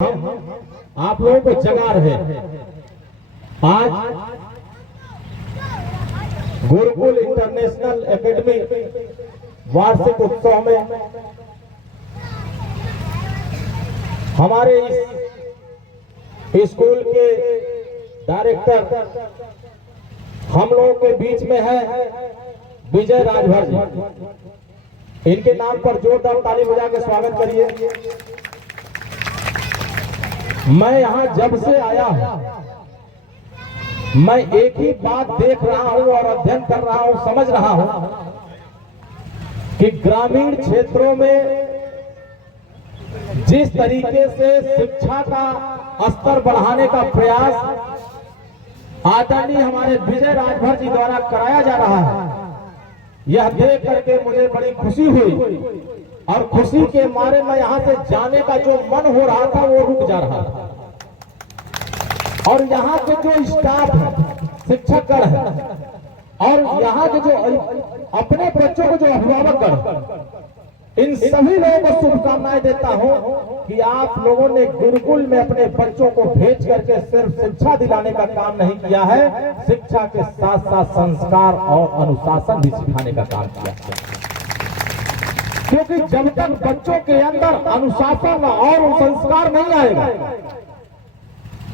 आप लोगों को जगा रहे आज गुरुकुल इंटरनेशनल एकेडमी वार्षिक उत्सव में हमारे इस स्कूल के डायरेक्टर हम लोगों के बीच में है विजय राजभर जी। इनके नाम पर जोरदार ताली बजा के स्वागत करिए। मैं यहां जब से आया हूं मैं एक ही बात देख रहा हूं और अध्ययन कर रहा हूं, समझ रहा हूं कि ग्रामीण क्षेत्रों में जिस तरीके से शिक्षा का स्तर बढ़ाने का प्रयास आदरणीय हमारे विजय राजभर जी द्वारा कराया जा रहा है, यह देख करके मुझे बड़ी खुशी हुई और खुशी के मारे मैं यहां से जाने का जो मन हो रहा था वो रुक जा रहा था। और यहाँ के जो स्टाफ है, शिक्षकगण है और यहाँ के जो अपने बच्चों को जो अभिभावकगण, इन सभी लोगों को शुभकामनाएं देता हूं कि आप लोगों ने गुरुकुल में अपने बच्चों को भेज करके सिर्फ शिक्षा दिलाने का काम नहीं किया है, शिक्षा के साथ साथ संस्कार और अनुशासन भी सिखाने का काम किया है। क्योंकि जब तक बच्चों के अंदर अनुशासन और संस्कार नहीं आएगा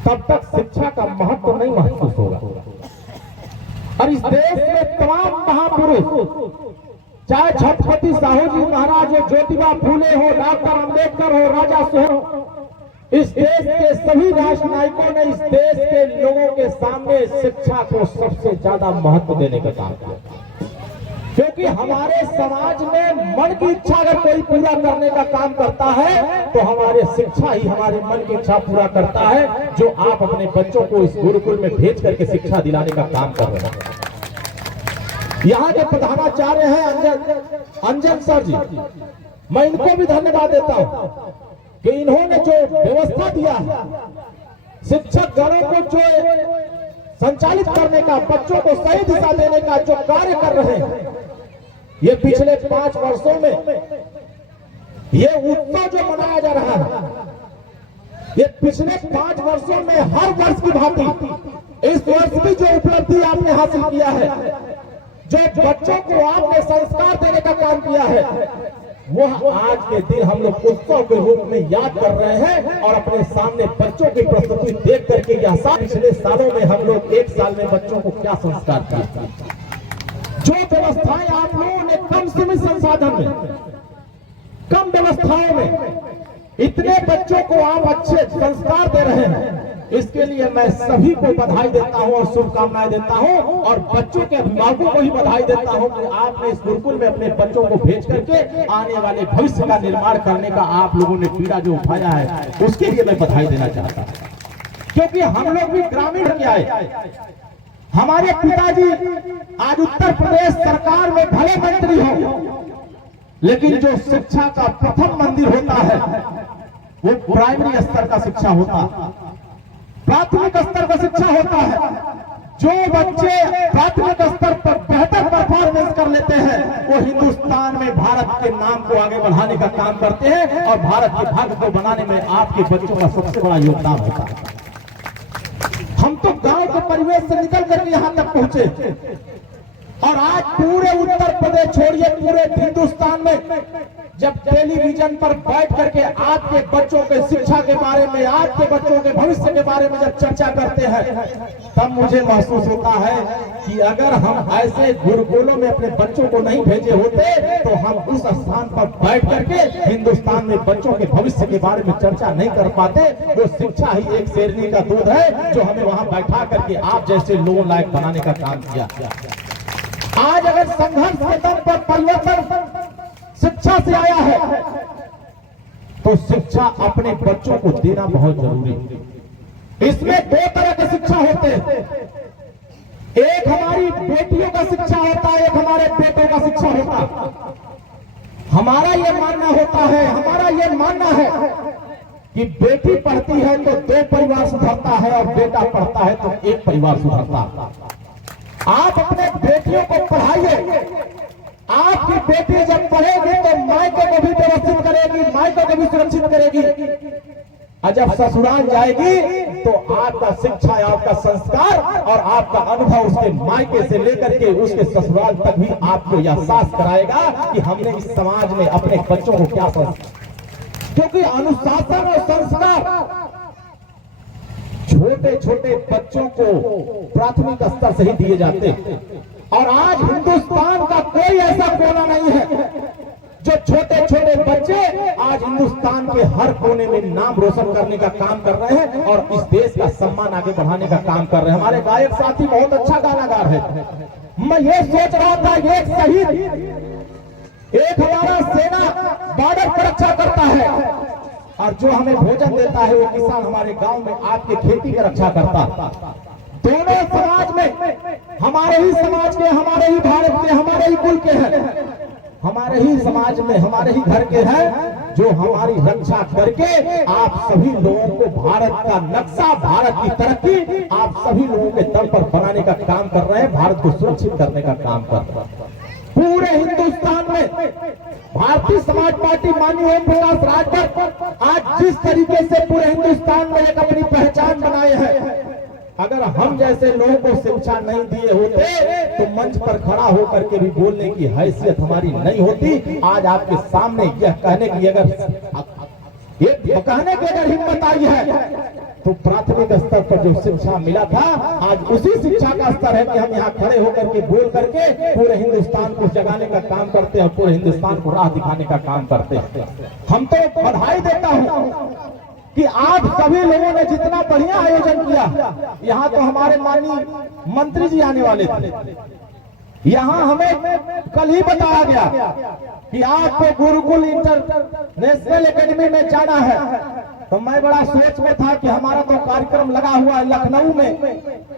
तब तक शिक्षा का महत्व नहीं महसूस होगा। और इस देश में तमाम महापुरुष, चाहे छत्रपति साहू जी महाराज हो, ज्योतिबा फूले हो, डॉक्टर अंबेडकर हो, राजा सोहन, इस देश के सभी राष्ट्रनायकों ने इस देश के लोगों के सामने शिक्षा को सबसे ज्यादा महत्व देने का काम किया। क्योंकि हमारे समाज में मन की इच्छा अगर कोई पूरा करने का काम करता है तो हमारे शिक्षा ही हमारे मन की इच्छा पूरा करता है, जो आप अपने बच्चों को इस गुरुकुल में भेज करके शिक्षा दिलाने का काम कर रहे हैं। यहाँ के प्रधानाचार्य हैं अंजन सर जी, मैं इनको भी धन्यवाद देता हूँ कि इन्होंने जो व्यवस्था दिया है, शिक्षक गणों को जो संचालित करने का, बच्चों को सही दिशा देने का जो कार्य कर रहे हैं, ये पिछले 5 वर्षों में ये उत्सव जो मनाया जा रहा है, ये पिछले 5 वर्षों में हर वर्ष की भांति इस वर्ष भी जो उपलब्धि आपने हासिल किया है, जो बच्चों को आपने संस्कार देने का काम किया है, वह आज के दिन हम लोग उत्सव के रूप में याद कर रहे हैं और अपने सामने बच्चों की प्रस्तुति देख करके यह पिछले सालों में हम लोग 1 साल में बच्चों को क्या संस्कार किए, जो व्यवस्थाएं आप लोगों ने कम सीमित संसाधन में, कम व्यवस्थाओं में इतने बच्चों को आप अच्छे संस्कार दे रहे हैं, इसके लिए मैं सभी को बधाई देता हूं और शुभकामनाएं देता हूं और बच्चों के अभिभावकों को ही बधाई देता हूं कि आपने इस गुरुकुल में अपने बच्चों को भेज करके आने वाले भविष्य का निर्माण करने का आप लोगों ने पीड़ा जो उठाया है, उसके लिए मैं बधाई देना चाहता हूं। क्योंकि हम लोग भी ग्रामीण के आए, हमारे पिताजी आज उत्तर प्रदेश सरकार में भले मंत्री हो, लेकिन जो शिक्षा का प्रथम मंदिर होता है वो प्राइमरी स्तर का शिक्षा होता है, प्राथमिक स्तर का शिक्षा होता है। जो बच्चे प्राथमिक स्तर पर बेहतर परफॉर्मेंस कर लेते हैं वो हिंदुस्तान में भारत के नाम को आगे बढ़ाने का काम करते हैं और भारत के भाग्य को बनाने में आपके बच्चों का सबसे बड़ा योगदान होता है। हम तो गांव के परिवेश से निकल कर यहां तक पहुंचे और आज पूरे उत्तर प्रदेश छोड़िए पूरे हिंदुस्तान में जब टेलीविजन पर बैठ करके आपके बच्चों के शिक्षा के बारे में, आपके बच्चों के भविष्य के बारे में जब चर्चा करते हैं, तब मुझे महसूस होता है कि अगर हम ऐसे गुरुकुलों में अपने बच्चों को नहीं भेजे होते तो हम उस स्थान पर बैठ करके हिंदुस्तान में बच्चों के भविष्य के बारे में चर्चा नहीं कर पाते। वो शिक्षा ही एक शेरनी का दूध है जो हमें वहां बैठा करके आप जैसे लोगों लायक बनाने का काम किया। आज अगर संघर्ष के दम पर परिवर्तन शिक्षा से आया है तो शिक्षा अपने बच्चों को देना बहुत जरूरी है। इसमें 2 तरह की शिक्षा होते हैं, एक हमारी बेटियों का शिक्षा होता है, एक हमारे बेटों का शिक्षा होता है। हमारा ये मानना है कि बेटी पढ़ती है तो 2 परिवार सुधरता है और बेटा पढ़ता है तो 1 परिवार सुधरता है। आप अपने बेटियों को पढ़ाइए, आपकी बेटी जब पढ़ेगी तो मायके को भी व्यवस्थित करेगी, मायके को भी सुरक्षित करेगी। और जब ससुराल जाएगी तो आपका शिक्षा, आपका संस्कार और आपका अनुभव उसके मायके से लेकर के उसके ससुराल तक भी आपको यह एहसास कराएगा कि हमने इस समाज में अपने बच्चों को क्या संस्कार, क्योंकि अनुशासन और संस्कार छोटे छोटे बच्चों को प्राथमिक स्तर से ही दिए जाते हैं। और आज हिंदुस्तान का कोई ऐसा कोना नहीं है जो छोटे छोटे बच्चे आज हिंदुस्तान के हर कोने में नाम रोशन करने का काम कर रहे हैं और इस देश का सम्मान आगे बढ़ाने का काम कर रहे हैं। हमारे गायक साथी बहुत अच्छा गाना गा रहे हैं। मैं ये सोच रहा था, एक शहीद, एक हमारा सेना बॉर्डर पर रक्षा करता है और जो हमें भोजन देता है वो किसान हमारे गांव में आपके खेती की रक्षा करता। दोनों समाज में, हमारे ही समाज के, हमारे ही भारत के, हमारे ही कुल के हैं, हमारे ही समाज में, हमारे ही घर के हैं, जो हमारी रक्षा करके आप सभी लोगों को भारत का नक्शा, भारत की तरक्की आप सभी लोगों के दम पर बनाने का काम कर रहे हैं, भारत को सुरक्षित करने का काम कर रहे हैं। पूरे हिंदुस्तान में भारतीय समाज पार्टी माननीय ओम प्रकाश राजभर आज जिस तरीके से पूरे हिंदुस्तान में एक अपनी पहचान बनाए हैं, अगर हम जैसे लोगों को शिक्षा नहीं दिए होते तो मंच पर खड़ा होकर के भी बोलने की हैसियत हमारी नहीं होती। आज आपके सामने यह कहने की अगर हिम्मत आई है तो प्राथमिक स्तर पर जो शिक्षा मिला था, आज उसी शिक्षा का स्तर है कि हम यहाँ खड़े होकर के बोल करके पूरे हिंदुस्तान को जगाने का काम करते हैं, पूरे हिंदुस्तान को राह दिखाने का काम करते हैं। हम तो बधाई देता हूँ कि आप सभी लोगों ने जितना बढ़िया आयोजन किया। यहाँ तो हमारे माननीय मंत्री जी आने वाले थे, यहाँ हमें कल ही बताया गया कि आपको गुरुकुल इंटरनेशनल एकेडमी में जाना है। तो मैं बड़ा सोच में था कि हमारा तो कार्यक्रम लगा हुआ है लखनऊ में,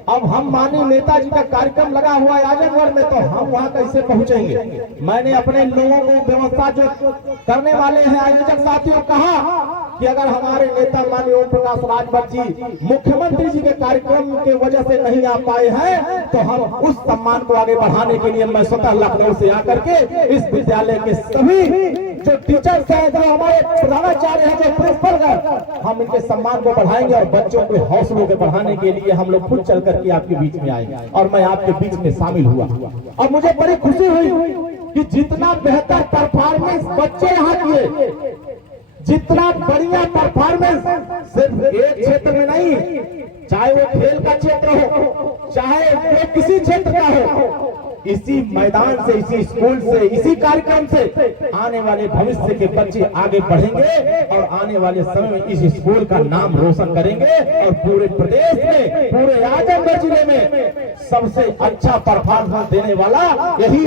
अब हम माननीय नेताजी का कार्यक्रम लगा हुआ है आजमगढ़ में, तो हम वहां कैसे पहुंचेंगे। मैंने अपने लोगों को, व्यवस्था जो करने वाले हैं आयोजक साथियों, कहा कि अगर हमारे नेता माननीय ओम प्रकाश राजभर जी मुख्यमंत्री जी के कार्यक्रम के वजह से नहीं आ पाए हैं तो हम उस सम्मान को आगे बढ़ाने के लिए मैं स्वतः लखनऊ से आकर के इस विद्यालय के सभी जो टीचर्स हैं, जो हमारे प्रधानाचार्य हैं, जो प्रिंसिपल हैं, हम इनके सम्मान को बढ़ाएंगे और बच्चों के हौसलों को बढ़ाने के लिए हम लोग खुद चल करके आपके बीच में आएंगे। और मैं आपके बीच में शामिल हुआ और मुझे बड़ी खुशी हुई कि जितना बेहतर परफॉर्मेंस बच्चे यहाँ किए, जितना बढ़िया परफॉर्मेंस सिर्फ एक क्षेत्र में नहीं, चाहे वो खेल का क्षेत्र हो, चाहे वो किसी क्षेत्र का हो, इसी मैदान से, इसी स्कूल से, इसी कार्यक्रम से आने वाले भविष्य के बच्चे आगे बढ़ेंगे और आने वाले समय में इस स्कूल का नाम रोशन करेंगे और पूरे प्रदेश में, पूरे आजमगढ़ जिले में सबसे अच्छा परफॉर्मेंस देने वाला यही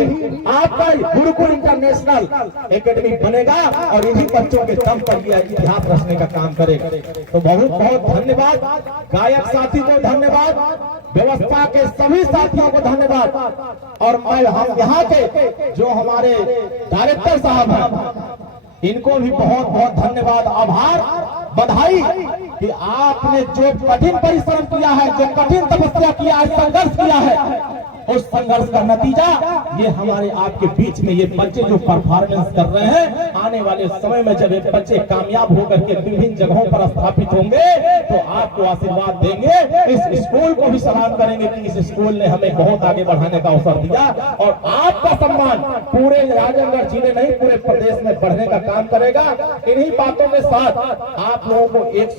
आपका गुरुकुल इंटरनेशनल एकेडमी बनेगा और इन्हीं बच्चों के दम पर यह इतिहास रचने का काम करेगा। तो बहुत बहुत धन्यवाद, गायक साथी को धन्यवाद, व्यवस्था के सभी साथियों को धन्यवाद। और मैं हम यहाँ के जो हमारे डायरेक्टर साहब हैं इनको भी बहुत बहुत धन्यवाद, आभार, बधाई कि आपने जो कठिन परिश्रम किया है, जो कठिन तपस्या किया है, संघर्ष किया है, उस संघर्ष का नतीजा ये हमारे आपके बीच में ये बच्चे जो परफॉर्मेंस कर रहे हैं, आने वाले समय में जब ये बच्चे कामयाब होकर के विभिन्न जगहों पर स्थापित होंगे तो आपको आशीर्वाद देंगे, इस स्कूल को भी सलाम करेंगे कि इस स्कूल ने हमें बहुत आगे बढ़ाने का अवसर दिया और आपका सम्मान पूरे आजमगढ़ जिले नहीं पूरे प्रदेश में बढ़ने का काम करेगा। इन्हीं बातों के साथ आप लोगों को एक